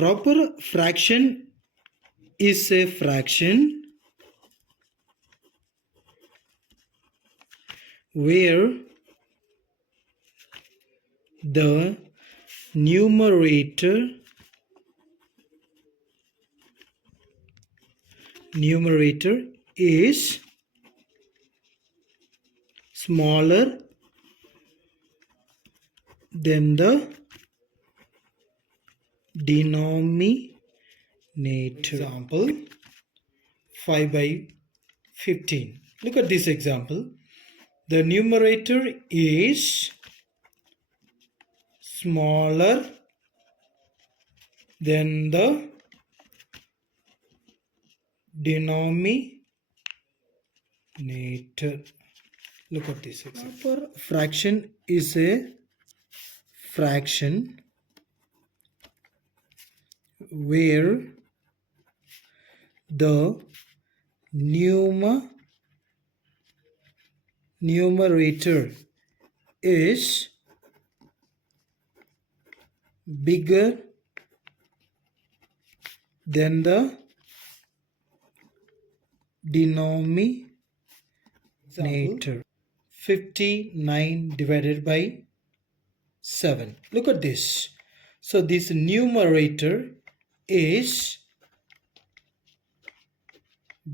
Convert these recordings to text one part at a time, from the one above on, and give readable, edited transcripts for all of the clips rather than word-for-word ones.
Proper fraction is a fraction where the numerator is smaller than the denominator. Example 5 by 15. Look at this example. The numerator is smaller than the denominator. Look at this example. Proper fraction is a fraction where the numerator is bigger than the denominator. 59 divided by 7. Look at this. So this numerator is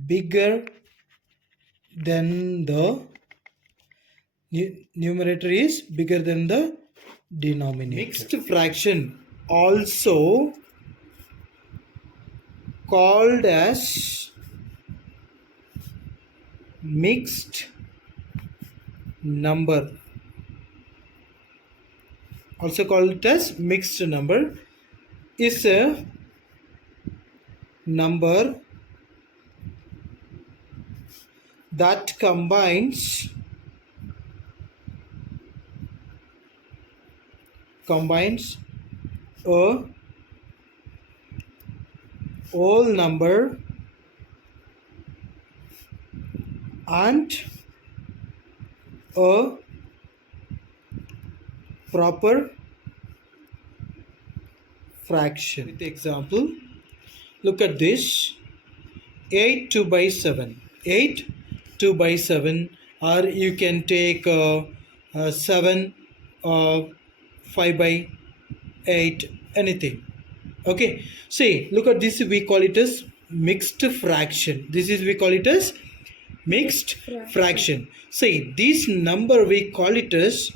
bigger than the denominator. Mixed fraction, also called as mixed number, is a number that combines a whole number and a proper fraction. With example, look at this. 8 2 by 7. 8 2 by 7, or you can take 7 5 by 8, anything. Okay, see, look at this. We call it as mixed fraction. We call it as mixed fraction. See, this number we call it as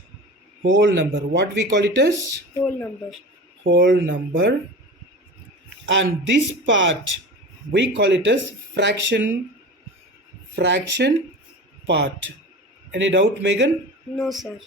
whole number. What we call it as? Whole number. And this part we call it as fraction part. Any doubt, Megan? No, sir.